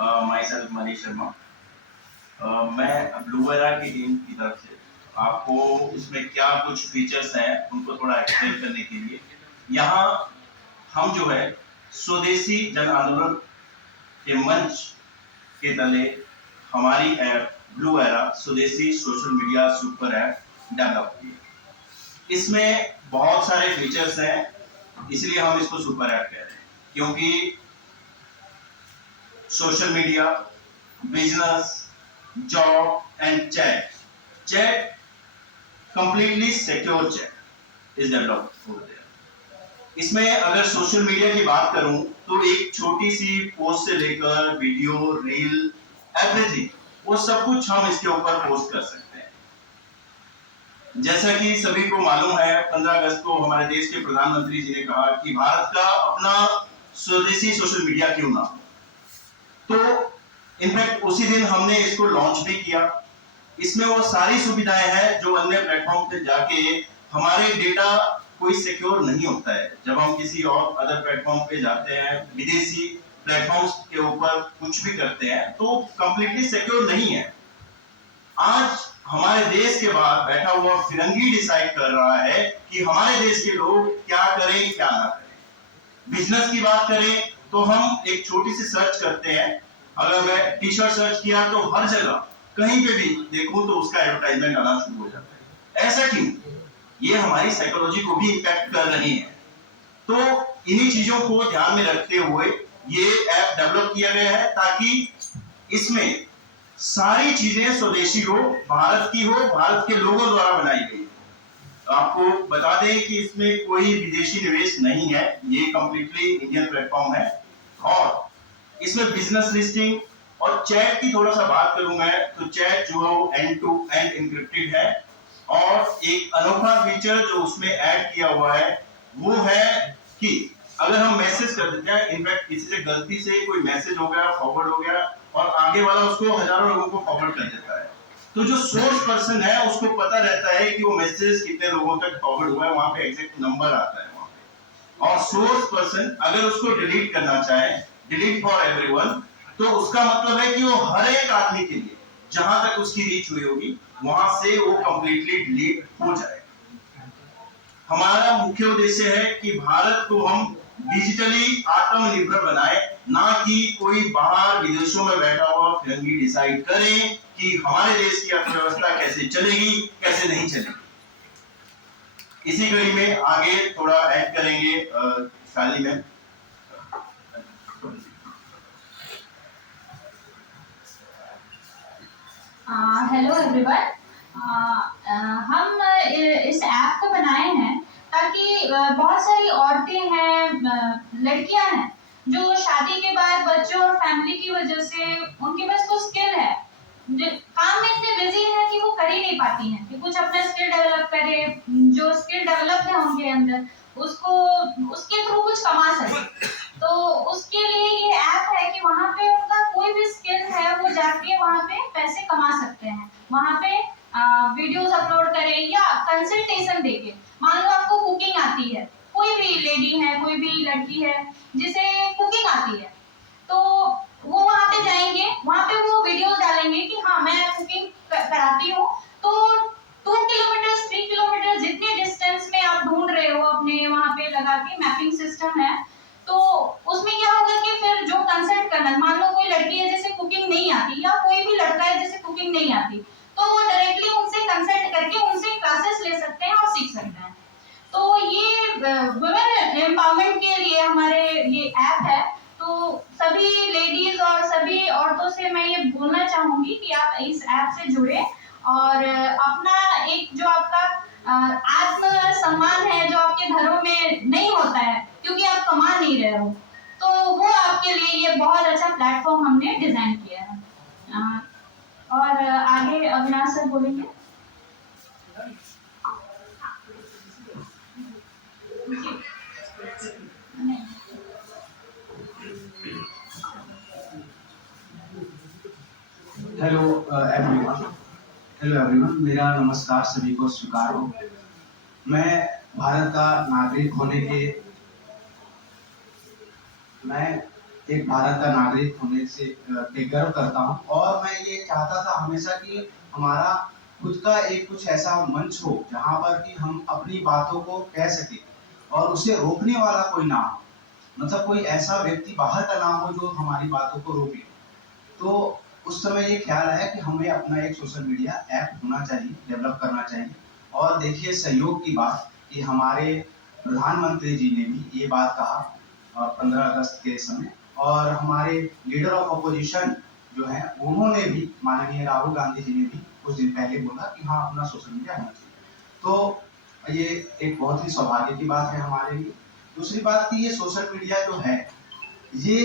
My self Manish Sharma. मैं blue era की team की तरफ से आपको इसमें क्या कुछ फीचर्स हैं उनको थोड़ा एक्सप्लेन करने के लिए यहाँ हम जो है स्वदेशी जन आंदोलन के मंच के तले हमारी ऐप ब्लू एरा स्वदेशी social media super app develop की। इसमें बहुत सारे फीचर्स हैं, इसलिए हम इसको सुपर ऐप कह रहे हैं, क्योंकि social media, business, job and chat completely secure chat is developed over there. इसमें अगर सोशल मीडिया की बात करूं तो एक छोटी सी पोस्ट से लेकर वीडियो, रील, एवरीथिंग वो सब कुछ हम इसके ऊपर पोस्ट कर सकते हैं। जैसा कि सभी को मालूम है, 15 अगस्त को हमारे देश के प्रधानमंत्री जी ने कहा कि भारत का अपना स्वदेशी सोशल मीडिया क्यों ना हो। तो इनफैक्ट उसी दिन हमने इसको लॉन्च भी किया। इसमें वो सारी सुविधाएं हैं जो अन्य प्लेटफॉर्म पे जाके हमारे डेटा कोई सिक्योर नहीं होता है। जब हम किसी और अदर प्लेटफॉर्म पे जाते हैं, विदेशी प्लेटफॉर्म्स के ऊपर कुछ भी करते हैं तो कंप्लीटली सिक्योर नहीं है। आज हमारे देश के बाहर बैठा हुआ फिरंगी डिसाइड कर रहा है कि हमारे देश के लोग क्या करें क्या ना करें। बिजनेस की बात करें तो हम एक छोटी सी सर्च करते हैं। अगर मैं टी शर्ट सर्च किया तो हर जगह कहीं पे भी देखूं तो उसका एडवर्टाइजमेंट आना शुरू हो जाता है। ऐसा क्यों? ये हमारी साइकोलॉजी को भी इम्पैक्ट कर रही है। तो इन्हीं चीजों को ध्यान में रखते हुए ये ऐप डेवलप किया गया है ताकि इसमें सारी चीजें स्वदेशी हो, भारत की हो, भारत के लोगों द्वारा बनाई गई। आपको बता दें कि इसमें कोई विदेशी निवेश नहीं है, ये कंप्लीटली इंडियन प्लेटफॉर्म है। और इसमें बिजनेस लिस्टिंग और चैट की थोड़ा सा बात करूं मैं तो चैट जो है वो एंड टू एंड एन्क्रिप्टेड है। और एक अनोखा फीचर जो उसमें ऐड किया हुआ है वो है कि अगर हम मैसेज कर देते हैं, इनफैक्ट किसी से गलती से कोई मैसेज हो गया, फॉरवर्ड हो गया और आगे वाला उसको हजारों लोगों को फॉरवर्ड कर देता है, तो जो सोर्स पर्सन है उसको पता रहता है कि वो मैसेज कितने लोगों तक फॉरवर्ड हुआ है, वहां पे एग्जैक्ट नंबर आता है वहां पे। और सोर्स पर्सन अगर उसको डिलीट करना चाहे, डिलीट फॉर एवरीवन, तो उसका मतलब है कि वो हर एक आदमी के लिए जहां तक उसकी रीच हुई होगी वहां से वो कंप्लीटली डिलीट हो जाएगा। हमारा मुख्य उद्देश्य है कि भारत को हम डिजिटली आत्मनिर्भर बनाए, ना कि कोई बाहर विदेशों में बैठा हुआ फिरंगी डिसाइड करे कि हमारे देश की अर्थव्यवस्था कैसे चलेगी, कैसे नहीं चलेगी। इसी कड़ी में आगे थोड़ा ऐड करेंगे शाली में। Hello everyone. हम इस ऐप को बनाए हैं ताकि बहुत सारी औरतें हैं, लड़कियां हैं जो शादी के बाद बच्चों और फैमिली की वजह से उनके पास कुछ स्किल है, जो काम में इतने बिजी है कि वो कर ही नहीं पाती हैं कि कुछ अपना स्किल डेवलप करे, जो स्किल डेवलप है उनके अंदर उसको उसके थ्रू कुछ कमा सके। तो उसके लिए ये ऐप है कि वहाँ पे उनका कोई भी स्किल है वो जाके वहाँ पे पैसे कमा सकते हैं। वहाँ पे वीडियोस अपलोड करें या कंसल्टेशन देके, मान लो आपको कुकिंग आती है, कोई भी लेडी है, कोई भी लड़की है जिसे कुकिंग आती है, तो वो वहाँ पे जाएंगे, वहाँ पे वो वीडियोस डालेंगे कि हाँ मैं कुकिंग कराती हूँ। तो 2 किलोमीटर 3 किलोमीटर जितने डिस्टेंस में आप ढूंढ रहे हो अपने वहाँ पे लगा के मैपिंग सिस्टम है, तो उसमें क्या होगा कि फिर जो कंसल्ट करना, मान लो कोई लड़की है जैसे कुकिंग नहीं आती या कोई भी लड़का है जैसे कुकिंग नहीं आती, तो वो डायरेक्टली उनसे कंसल्ट करके उनसे क्लासेस ले सकते हैं और सीख सकते हैं। तो ये वुमेन एम्पावरमेंट के लिए हमारे ये ऐप है। तो सभी लेडीज और सभी औरतों से मैं ये बोलना चाहूंगी कि आप इस ऐप से जुड़े और अपना एक जो आपका आत्म सम्मान है जो आपके घरों में नहीं होता है क्योंकि आप कमा नहीं रहे हो, तो वो आपके लिए ये बहुत अच्छा प्लेटफॉर्म हमने डिजाइन किया है। और आगे अविनाश सर बोलेंगे। हेलो एवरीवन, मेरा नमस्कार सभी को स्वीकार हो। मैं भारत का नागरिक होने के मैं एक भारत का नागरिक होने से के गर्व करता हूँ। और मैं ये चाहता था हमेशा कि हमारा खुद का एक कुछ ऐसा मंच हो जहाँ पर कि हम अपनी बातों को कह सके और उसे रोकने वाला कोई ना हो। मतलब कोई ऐसा व्यक्ति बाहर का ना हो जो हमारी बातों को रोके। तो उस समय ये ख्याल आया कि हमें अपना एक सोशल मीडिया ऐप होना चाहिए, डेवलप करना चाहिए। और देखिए सहयोग की बात कि हमारे प्रधानमंत्री जी ने भी ये बात कहा 15 अगस्त के समय। और हमारे लीडर ऑफ अपोजिशन जो है उन्होंने भी, माननीय राहुल गांधी जी ने भी कुछ दिन पहले बोला कि हाँ अपना सोशल मीडिया होना चाहिए। तो ये एक बहुत ही सौभाग्य की बात है हमारे लिए। दूसरी बात कि ये सोशल मीडिया जो है ये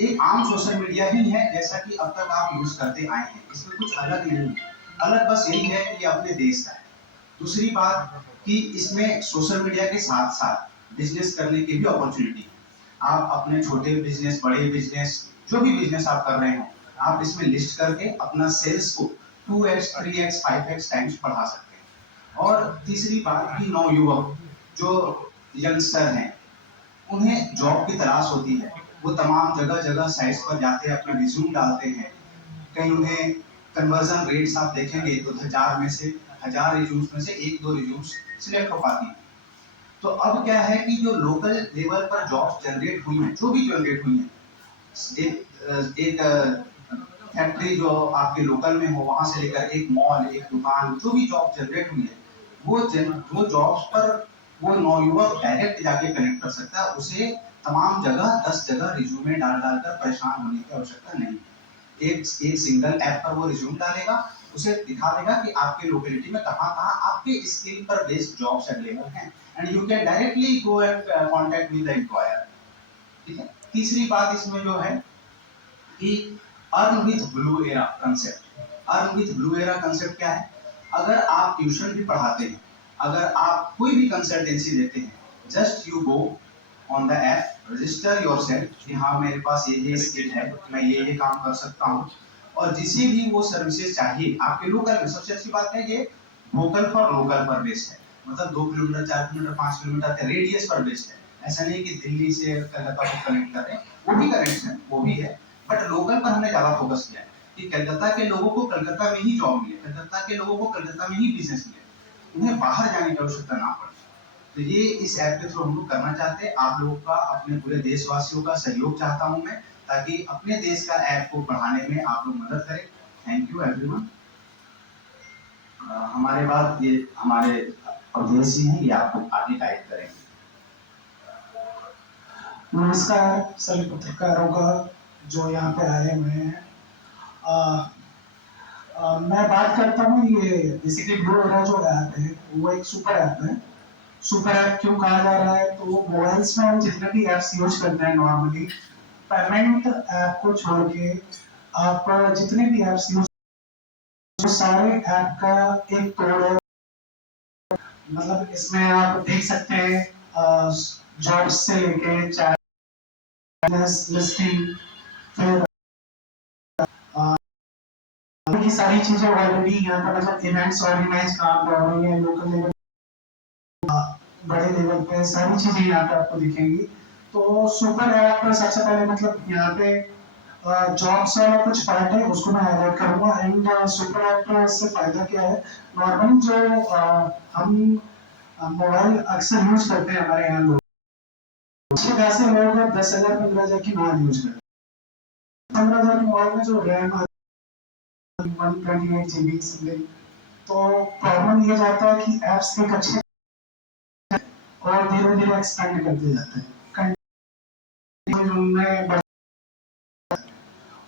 एक आम सोशल मीडिया ही है जैसा कि अब तक आप यूज करते आए हैं। इसमें कुछ अलग नहीं है। अलग बस यही है कि ये अपने देश का है। दूसरी बात कि इसमें सोशल मीडिया के साथ साथ बिजनेस करने की भी अपॉर्चुनिटी है। आप अपने छोटे बिजनेस, बड़े बिजनेस, जो भी बिजनेस आप कर रहे हो, आप इसमें लिस्ट करके अपना सेल्स को 2x, 3x, 5x टाइम्स बढ़ा सकते हैं। और तीसरी बात कि नवयुवक जो यंगस्टर हैं उन्हें जॉब की तलाश होती है। वो तमाम जगह जगह साइट्स पर जाते हैं, अपना रिज्यूम डालते हैं। कहीं उन्हें कन्वर्जन रेट्स आप देखेंगे तो 1000 रिज्यूम्स में से 1-2 रिज्यूम्स सिलेक्ट हो पाती है। तो अब क्या है कि जो लोकल लेवल पर जॉब्स जनरेट हुई हैं, जो भी जनरेट हुई हैं, एक फैक्ट्री जो आपके लोकल में हो वहां से लेकर एक मॉल, एक दुकान, जो भी जॉब जनरेट हुई है वो जॉब्स पर वो नौयुवक डायरेक्ट जाके कनेक्ट कर सकता है। उसे तमाम जगह 10 जगह रिज्यूमे डाल डालकर परेशान होने की आवश्यकता नहीं है। एक सिंगल ऐप पर वो रिज्यूम डालेगा, उसे दिखा देगा कि आपके लोकेलिटी में कहाँ कहाँ आपके स्किल पर बेस्ड जॉब्स अवेलेबल हैं and you can directly go and contact with the employer. ठीक है। तीसरी बात इसमें जो है कि earn with blue era concept. Earn with blue era concept क्या है? अगर आप ट्यूशन भी पढ़ाते हैं, अगर आप कोई भी कंसल्टेंसी देते हैं, just you go on the app, register yourself कि हाँ मेरे पास ये स्किल है, मैं ये काम कर सकता हूँ। और जिसे भी वो सर्विसेज चाहिए आपके लोकल में, सबसे अच्छी बात है ये वोकल फॉर लोकल पर बेस्ड है। मतलब 2 किलोमीटर, 4 किलोमीटर, 5 किलोमीटर के रेडियस पर बेस्ड है। ऐसा नहीं कि दिल्ली से कलकत्ता को कनेक्ट कर रहे हैं, वो भी कनेक्शन वो भी है, बट लोकल पर हमने ज्यादा फोकस किया है कि कलकत्ता के लोगों को कलकत्ता में ही जॉब मिले, कलकत्ता के लोगों को कलकत्ता में ही बिजनेस मिले, उन्हें बाहर जाने की आवश्यकता ना पड़े। तो ये इस ऐप के थ्रू हम लोग करना चाहते हैं। आप लोगों का, अपने पूरे देशवासियों का सहयोग चाहता हूं मैं, ताकि अपने देश का ऐप को बढ़ाने में आप लोग मदद करें। Thank you everyone. हमारे बाद ये हमारे अवधेश जी हैं, ये आपको आगे गाइड करेंगे। नमस्कार सभी पत्रकारों का जो यहाँ पे आए हुए हैं। मैं बात करता हूँ, ये बेसिकली ब्लू एरा जो ऐप है वो एक सुपर ऐप है। सुपर ऐप क्यों कहा जा रहा है? तो मोबाइल्स में हम जितने भी ऐप्स यूज करते हैं नॉर्मली, पेमेंट ऐप को छोड़ के आप जितने भी ऐप्स यूज, सारे ऐप का एक तोड़ है। मतलब इसमें आप देख सकते हैं जॉब्स से लेके लिस्टिंग, फिर की सारी चीजें ऑलरेडी यहाँ पर, मतलब इवेंट्स ऑर्गेनाइज काम कर रही है लोकल लेवल, बड़े लेवल पे सारी चीजें यहाँ पे आपको दिखेंगी। तो सुपर ऐप पर सबसे पहले मतलब यहाँ पे जॉब्स वाला कुछ पार्ट है उसको मैं हाईलाइट करूंगा। एंड सुपर ऐप पर इससे फायदा क्या है? नॉर्मली जो हम मोबाइल अक्सर यूज करते हैं हमारे यहाँ लोग, अच्छे खासे लोग 10,000 15,000 की मोबाइल यूज करते हैं। 15,000 की मोबाइल में जो रैम 128 GB समथिंग। तो प्रॉब्लम ये जाता है कि एप्स एक अच्छे और धीरे धीरे एक्सपेंड करते जाते हैं उनमें।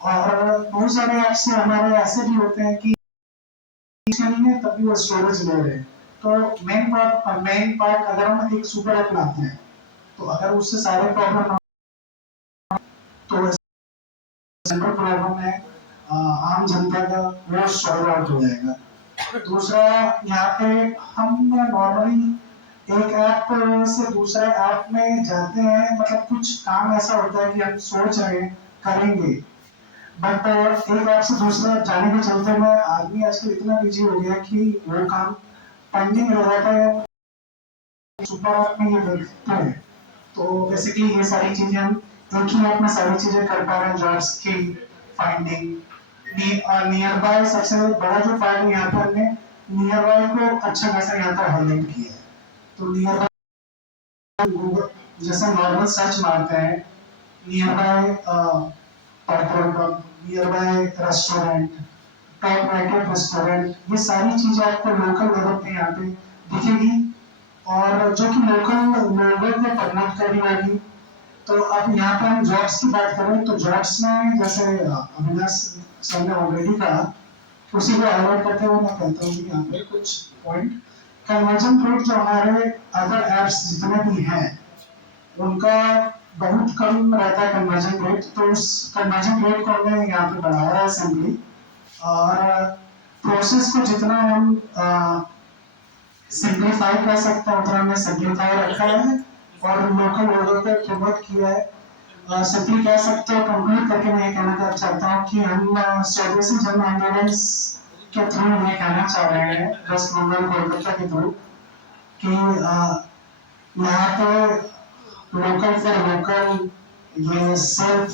और बहुत सारे एप्स हमारे ऐसे भी होते हैं कि नहीं है तब भी वो स्टोरेज ले रहे हैं। तो मेन पार्ट अगर हम एक सुपर ऐप लाते हैं तो अगर उससे सारे प्रॉब्लम तो सेंट्रल प्रॉब्लम है आम जनता का वो सॉल्व आउट हो जाएगा। दूसरा, यहाँ पे हम नॉर्मली एक ऐप से दूसरे ऐप में जाते हैं, मतलब कुछ काम ऐसा होता है कि हम सोच रहे हैं करेंगे, बट एक ऐप से दूसरे ऐप जाने के चलते में आदमी आजकल इतना बिजी हो गया कि वो काम पेंडिंग रह जाता है। सुपर ऐप में ये देखते हैं। तो बेसिकली ये सारी चीजें हम एक ही ऐप में सारी चीजें कर पा रहे हैं, जॉब्स की फाइंडिंग, नियर बाय सबसे बड़ा जो पार्ट है यहाँ पर हमने नियर बाय को अच्छा खासा यहाँ पर हाईलाइट किया है। तो नियर बाय गूगल जैसे नॉर्मल सर्च मारते हैं, near by petrol pump, near by restaurant, top rated restaurant, ये सारी चीजें आपको लोकल लेवल पे यहाँ पे दिखेगी और जो कि लोकल लोगों को प्रमोट करने वाली। तो अब यहाँ पर हम जॉब्स की बात करें तो जॉब्स में जैसे अविनाश सर ने ऑलरेडी कहा, उसी को हाईलाइट करते हुए मैं कहता हूँ कि यहाँ पे कुछ पॉइंट कन्वर्जन रेट जो हमारे अदर एप्स जितने भी हैं उनका बहुत कम रहता है कन्वर्जन रेट, तो उस कन्वर्जन रेट को हमने यहाँ पे बढ़ाया है सिंपली, और प्रोसेस को जितना हम सिंप्लीफाई कर सकते हैं उतना हमने सिंप्लीफाई रखा है और लोकल लोगों को प्रमोट किया है। सिंपली कह सकते हो, कंप्लीट करके मैं ये कहना चाहता हूँ कि हम स्वदेशी जन आंदोलन के थ्रू ये कहना चाह रहे हैं वेस्ट बंगाल कोलकाता के थ्रू कि यहाँ पे लोकल फॉर लोकल, ये सेल्फ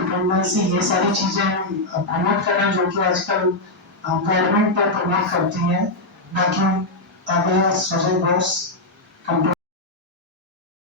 डिपेंडेंसी, ये सारी चीजें हम प्रमोट कर रहे हैं जो कि आजकल गवर्नमेंट पर प्रमोट करती है। बाकी आगे सुजय बोस